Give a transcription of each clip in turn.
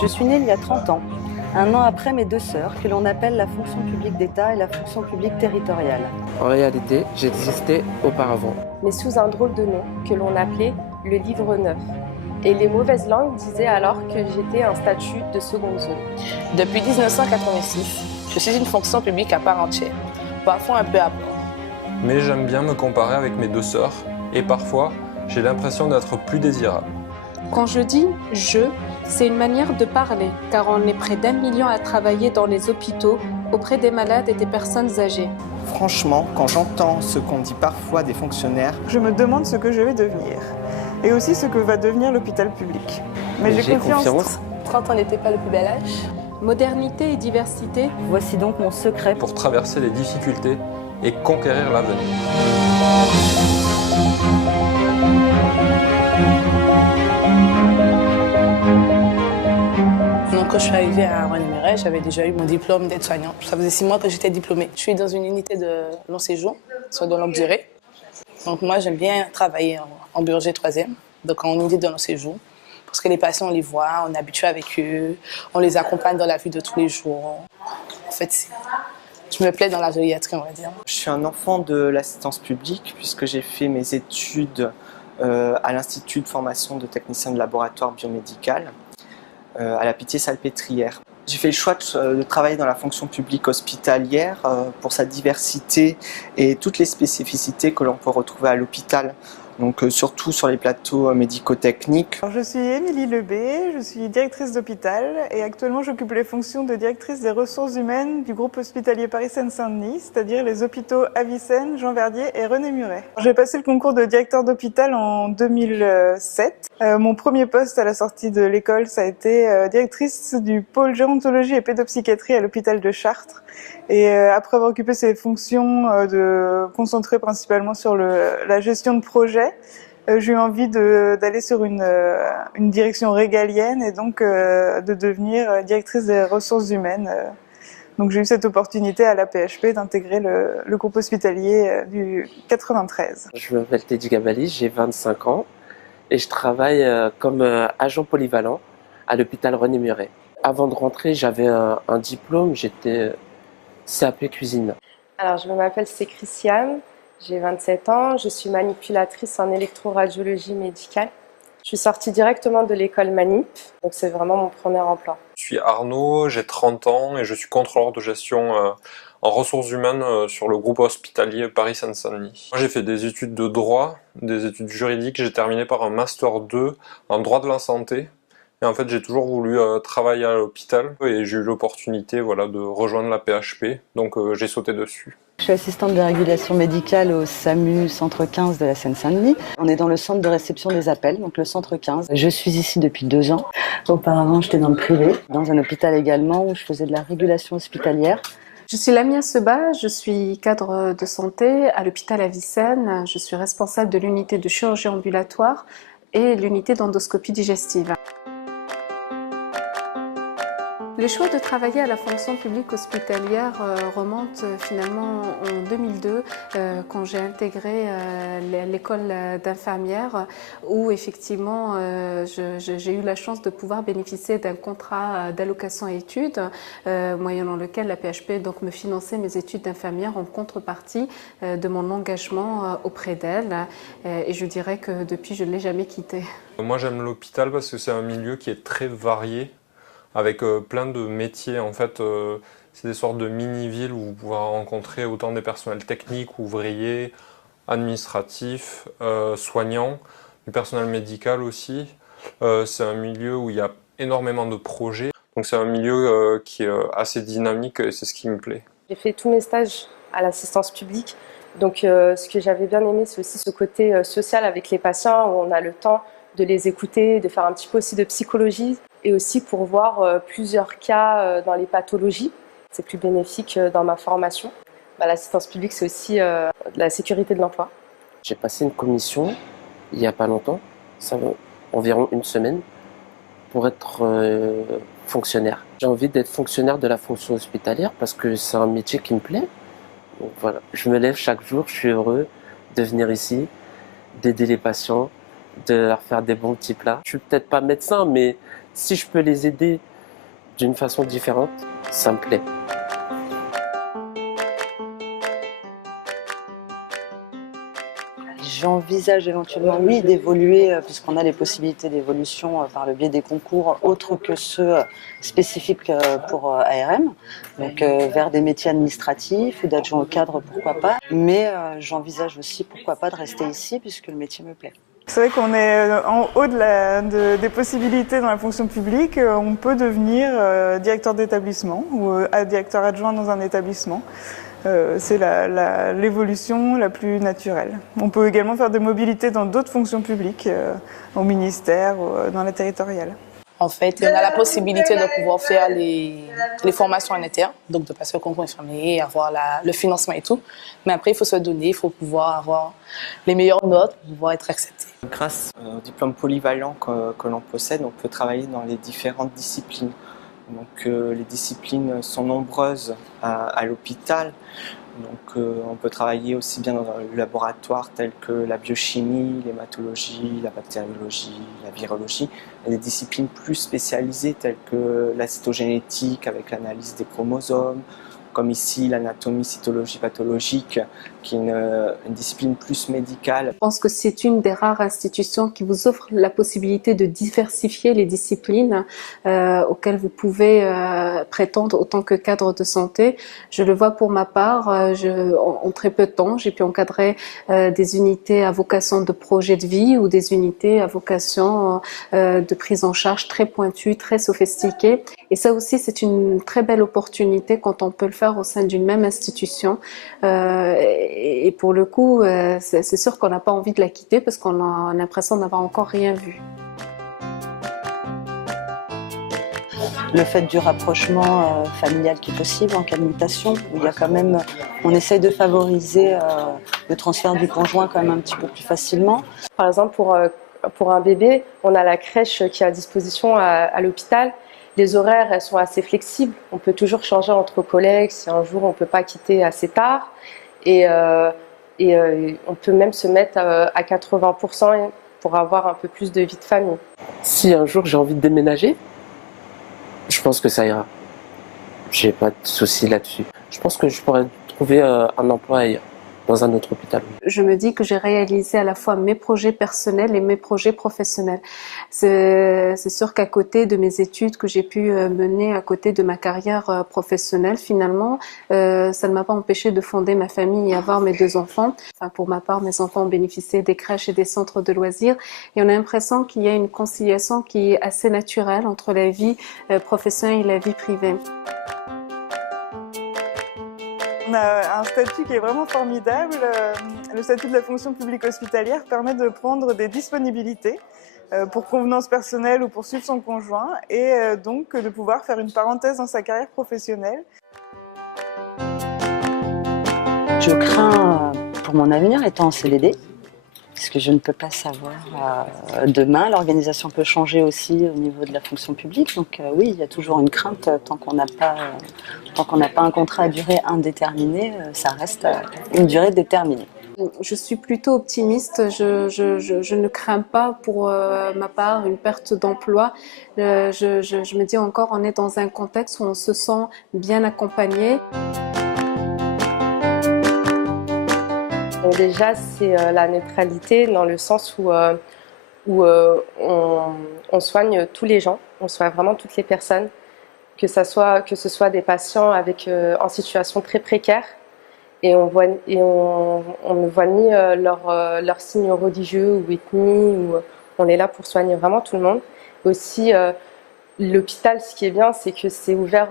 Je suis née il y a 30 ans, un an après mes deux sœurs, que l'on appelle la fonction publique d'État et la fonction publique territoriale. En réalité, j'existais auparavant. Mais sous un drôle de nom que l'on appelait le livre neuf. Et les mauvaises langues disaient alors que j'étais un statut de seconde zone. Depuis 1986, je suis une fonction publique à part entière, parfois un peu à part. Mais j'aime bien me comparer avec mes deux sœurs et parfois, j'ai l'impression d'être plus désirable. Quand je dis « je », c'est une manière de parler, car on est près d'1 million à travailler dans les hôpitaux, auprès des malades et des personnes âgées. Franchement, quand j'entends ce qu'on dit parfois des fonctionnaires, je me demande ce que je vais devenir, et aussi ce que va devenir l'hôpital public. Mais j'ai confiance. 30 ans n'était pas le plus bel âge. Modernité et diversité. Voici donc mon secret pour traverser les difficultés et conquérir l'avenir. Donc quand je suis arrivée à René-Muret, j'avais déjà eu mon diplôme d'aide-soignant. Ça faisait 6 mois que j'étais diplômée. Je suis dans une unité de long séjour, soit de longue durée. Donc moi, j'aime bien travailler en biologie 3e, donc en unité de long séjour. Parce que les patients, on les voit, on est habitué avec eux, on les accompagne dans la vie de tous les jours. En fait, je me plais dans la gériatrie, on va dire. Je suis un enfant de l'assistance publique puisque j'ai fait mes études à l'Institut de formation de technicien de laboratoire biomédical à la Pitié-Salpêtrière. J'ai fait le choix de travailler dans la fonction publique hospitalière pour sa diversité et toutes les spécificités que l'on peut retrouver à l'hôpital. Donc surtout sur les plateaux médico-techniques. Je suis Émilie Lebé, je suis directrice d'hôpital et actuellement j'occupe les fonctions de directrice des ressources humaines du groupe hospitalier Paris-Seine-Saint-Denis, c'est-à-dire les hôpitaux Avicenne, Jean Verdier et René-Muret. J'ai passé le concours de directeur d'hôpital en 2007. Mon premier poste à la sortie de l'école, ça a été directrice du pôle gérontologie et pédopsychiatrie à l'hôpital de Chartres. Et après avoir occupé ces fonctions concentrées principalement sur la gestion de projet, j'ai eu envie d'aller sur une direction régalienne et donc de devenir directrice des ressources humaines. Donc j'ai eu cette opportunité à la PHP d'intégrer le groupe hospitalier du 93. Je m'appelle Teddy Gabali, j'ai 25 ans et je travaille comme agent polyvalent à l'hôpital René-Muret. Avant de rentrer, j'avais un diplôme, j'étais CAP cuisine. Alors, je m'appelle Christiane, j'ai 27 ans, je suis manipulatrice en électroradiologie médicale. Je suis sortie directement de l'école Manip, donc c'est vraiment mon premier emploi. Je suis Arnaud, j'ai 30 ans et je suis contrôleur de gestion en ressources humaines sur le groupe hospitalier Paris-Seine-Saint-Denis. J'ai fait des études de droit, des études juridiques, j'ai terminé par un Master 2 en droit de la santé. Et en fait, j'ai toujours voulu travailler à l'hôpital et j'ai eu l'opportunité de rejoindre la PHP, donc j'ai sauté dessus. Je suis assistante de régulation médicale au SAMU Centre 15 de la Seine-Saint-Denis. On est dans le centre de réception des appels, donc le Centre 15. Je suis ici depuis 2 ans. Auparavant, j'étais dans le privé, dans un hôpital également où je faisais de la régulation hospitalière. Je suis Lamia Seba, je suis cadre de santé à l'hôpital Avicenne. Je suis responsable de l'unité de chirurgie ambulatoire et l'unité d'endoscopie digestive. Le choix de travailler à la fonction publique hospitalière remonte finalement en 2002 quand j'ai intégré l'école d'infirmière où effectivement j'ai eu la chance de pouvoir bénéficier d'un contrat d'allocation études moyennant lequel la PHP donc me finançait mes études d'infirmière en contrepartie de mon engagement auprès d'elle et je dirais que depuis je ne l'ai jamais quitté. Moi j'aime l'hôpital parce que c'est un milieu qui est très varié, avec plein de métiers. En fait, c'est des sortes de mini-villes où vous pouvez rencontrer autant des personnels techniques, ouvriers, administratifs, soignants, du personnel médical aussi. C'est un milieu où il y a énormément de projets. Donc c'est un milieu qui est assez dynamique et c'est ce qui me plaît. J'ai fait tous mes stages à l'assistance publique. Donc ce que j'avais bien aimé, c'est aussi ce côté social avec les patients où on a le temps de les écouter, de faire un petit peu aussi de psychologie. Et aussi pour voir plusieurs cas dans les pathologies. C'est plus bénéfique dans ma formation. L'assistance publique, c'est aussi la sécurité de l'emploi. J'ai passé une commission il n'y a pas longtemps, ça va environ une semaine, pour être fonctionnaire. J'ai envie d'être fonctionnaire de la fonction hospitalière parce que c'est un métier qui me plaît. Donc voilà, je me lève chaque jour, je suis heureux de venir ici, d'aider les patients, de leur faire des bons petits plats. Je suis peut-être pas médecin, mais si je peux les aider d'une façon différente, ça me plaît. J'envisage éventuellement, oui, d'évoluer, puisqu'on a les possibilités d'évolution par le biais des concours autres que ceux spécifiques pour ARM, donc vers des métiers administratifs ou d'adjoint au cadre, pourquoi pas. Mais j'envisage aussi, pourquoi pas, de rester ici, puisque le métier me plaît. C'est vrai qu'on est en haut des possibilités dans la fonction publique. On peut devenir directeur d'établissement ou directeur adjoint dans un établissement. C'est l'évolution la plus naturelle. On peut également faire des mobilités dans d'autres fonctions publiques, au ministère, dans la territoriale. En fait, on a la possibilité de pouvoir faire les formations en interne, donc de passer au concours infirmier, avoir le financement et tout. Mais après, il faut se donner, il faut pouvoir avoir les meilleures notes pour pouvoir être accepté. Grâce au diplôme polyvalent que l'on possède, on peut travailler dans les différentes disciplines. Donc les disciplines sont nombreuses à l'hôpital. Donc on peut travailler aussi bien dans le laboratoire tel que la biochimie, l'hématologie, la bactériologie, la virologie. Il y a des disciplines plus spécialisées telles que la cytogénétique avec l'analyse des chromosomes, comme ici l'anatomie, cytologie pathologique, qui est une discipline plus médicale. Je pense que c'est une des rares institutions qui vous offre la possibilité de diversifier les disciplines auxquelles vous pouvez prétendre autant que cadre de santé. Je le vois pour ma part, en très peu de temps, j'ai pu encadrer des unités à vocation de projet de vie ou des unités à vocation de prise en charge très pointues, très sophistiquées. Et ça aussi, c'est une très belle opportunité quand on peut le faire au sein d'une même institution. Et pour le coup, c'est sûr qu'on n'a pas envie de la quitter parce qu'on a l'impression d'avoir encore rien vu. Le fait du rapprochement familial qui est possible en cas de mutation, où il y a quand même, on essaye de favoriser le transfert du conjoint quand même un petit peu plus facilement. Par exemple, pour un bébé, on a la crèche qui est à disposition à l'hôpital. Les horaires, elles sont assez flexibles. On peut toujours changer entre collègues si un jour on ne peut pas quitter assez tard. Et on peut même se mettre à 80% pour avoir un peu plus de vie de famille. Si un jour j'ai envie de déménager, je pense que ça ira. J'ai pas de souci là-dessus. Je pense que je pourrais trouver un emploi ailleurs, dans un autre hôpital. Je me dis que j'ai réalisé à la fois mes projets personnels et mes projets professionnels. C'est sûr qu'à côté de mes études que j'ai pu mener, à côté de ma carrière professionnelle, finalement, ça ne m'a pas empêché de fonder ma famille et avoir mes 2 enfants. Enfin, pour ma part, mes enfants ont bénéficié des crèches et des centres de loisirs. Et on a l'impression qu'il y a une conciliation qui est assez naturelle entre la vie professionnelle et la vie privée. On a un statut qui est vraiment formidable. Le statut de la fonction publique hospitalière permet de prendre des disponibilités pour convenance personnelle ou pour suivre son conjoint et donc de pouvoir faire une parenthèse dans sa carrière professionnelle. Je crains pour mon avenir étant en CDD, parce que je ne peux pas savoir demain. L'organisation peut changer aussi au niveau de la fonction publique. Donc oui, il y a toujours une crainte tant qu'on n'a pas un contrat à durée indéterminée, ça reste une durée déterminée. Je suis plutôt optimiste, je ne crains pas pour ma part une perte d'emploi. Je me dis encore, on est dans un contexte où on se sent bien accompagné. Donc déjà, c'est la neutralité dans le sens où on soigne tous les gens, on soigne vraiment toutes les personnes, que ce soit des patients en situation très précaire, et on ne voit ni leurs signes religieux ou ethnie, on est là pour soigner vraiment tout le monde. Aussi, l'hôpital, ce qui est bien, c'est que c'est ouvert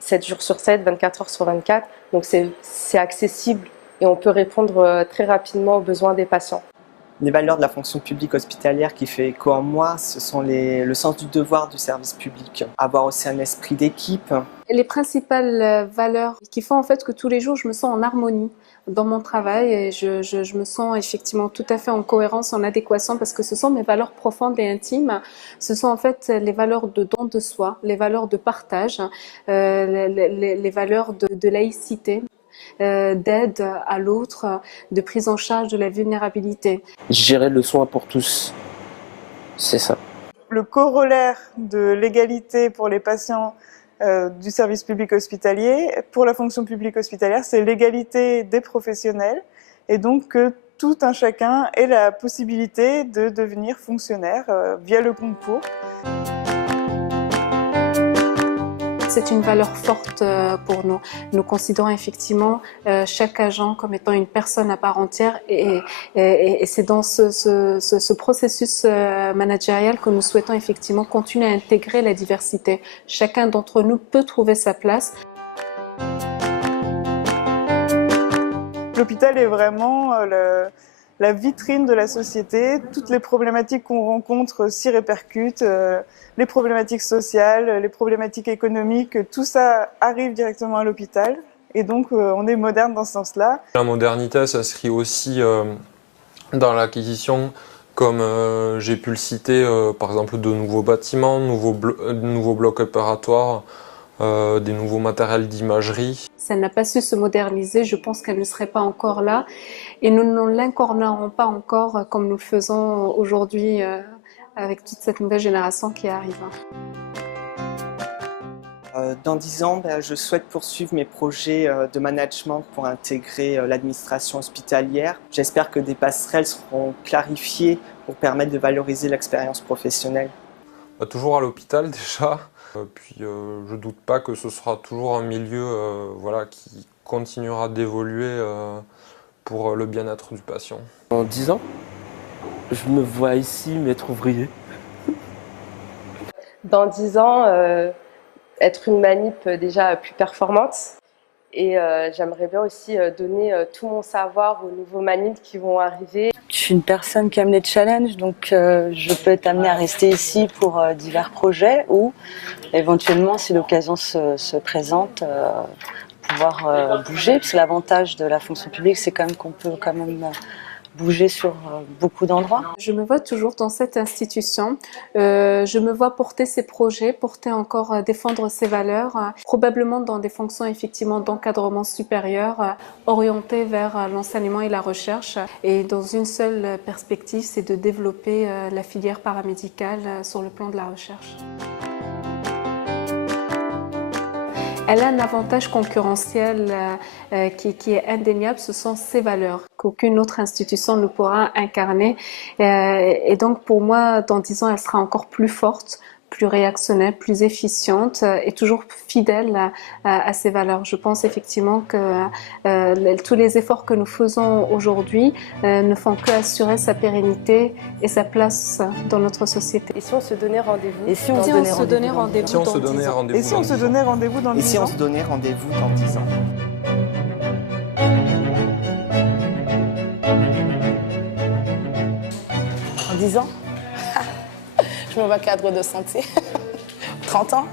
7 jours sur 7, 24 heures sur 24, donc c'est accessible et on peut répondre très rapidement aux besoins des patients. Les valeurs de la fonction publique hospitalière qui fait écho en moi, ce sont le sens du devoir du service public, avoir aussi un esprit d'équipe. Les principales valeurs qui font en fait que tous les jours je me sens en harmonie dans mon travail et je me sens effectivement tout à fait en cohérence, en adéquation parce que ce sont mes valeurs profondes et intimes. Ce sont en fait les valeurs de don de soi, les valeurs de partage, les valeurs de laïcité. d'aide à l'autre, de prise en charge de la vulnérabilité. Gérer le soin pour tous, c'est ça. Le corollaire de l'égalité pour les patients du service public hospitalier, pour la fonction publique hospitalière, c'est l'égalité des professionnels et donc que tout un chacun ait la possibilité de devenir fonctionnaire via le concours. C'est une valeur forte pour nous. Nous considérons effectivement chaque agent comme étant une personne à part entière et c'est dans ce processus managérial que nous souhaitons effectivement continuer à intégrer la diversité. Chacun d'entre nous peut trouver sa place. L'hôpital est vraiment la vitrine de la société. Toutes les problématiques qu'on rencontre s'y répercutent. Les problématiques sociales, les problématiques économiques, tout ça arrive directement à l'hôpital. Et donc, on est moderne dans ce sens-là. La modernité s'inscrit aussi dans l'acquisition, comme j'ai pu le citer, par exemple de nouveaux bâtiments, de nouveaux blocs opératoires, des nouveaux matériels d'imagerie. Si elle n'a pas su se moderniser, je pense qu'elle ne serait pas encore là. Et nous ne l'incarnerons pas encore comme nous le faisons aujourd'hui avec toute cette nouvelle génération qui arrive. Dans 10 ans, je souhaite poursuivre mes projets de management pour intégrer l'administration hospitalière. J'espère que des passerelles seront clarifiées pour permettre de valoriser l'expérience professionnelle. Toujours à l'hôpital déjà, puis je ne doute pas que ce sera toujours un milieu qui continuera d'évoluer pour le bien-être du patient. En 10 ans, je me vois ici m'être ouvrier. Dans 10 ans, être une manip déjà plus performante. Et j'aimerais bien aussi donner tout mon savoir aux nouveaux manips qui vont arriver. Je suis une personne qui aime les challenges, donc je peux être amenée à rester ici pour divers projets ou éventuellement, si l'occasion se présente, pouvoir bouger. Parce que l'avantage de la fonction publique, c'est quand même qu'on peut quand même bouger sur beaucoup d'endroits. Je me vois toujours dans cette institution. Je me vois porter ces projets, défendre ces valeurs, probablement dans des fonctions effectivement d'encadrement supérieur, orientées vers l'enseignement et la recherche. Et dans une seule perspective, c'est de développer la filière paramédicale sur le plan de la recherche. Elle a un avantage concurrentiel qui est indéniable, ce sont ses valeurs, qu'aucune autre institution ne pourra incarner. Et donc pour moi, dans 10 ans, elle sera encore plus forte, plus réactionnelle, plus efficiente et toujours fidèle à ses valeurs. Je pense effectivement que tous les efforts que nous faisons aujourd'hui ne font qu'assurer sa pérennité et sa place dans notre société. Et si on se donnait rendez-vous? Et si on se donnait rendez-vous? Si on se donnait rendez-vous Et si on se donnait rendez-vous dans 10 ans? Et si on se donnait rendez-vous dans 10 ans? En 10 ans? Je me vois cadre de santé, 30 ans,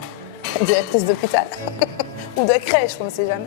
directrice d'hôpital ou de crèche, on ne sait jamais.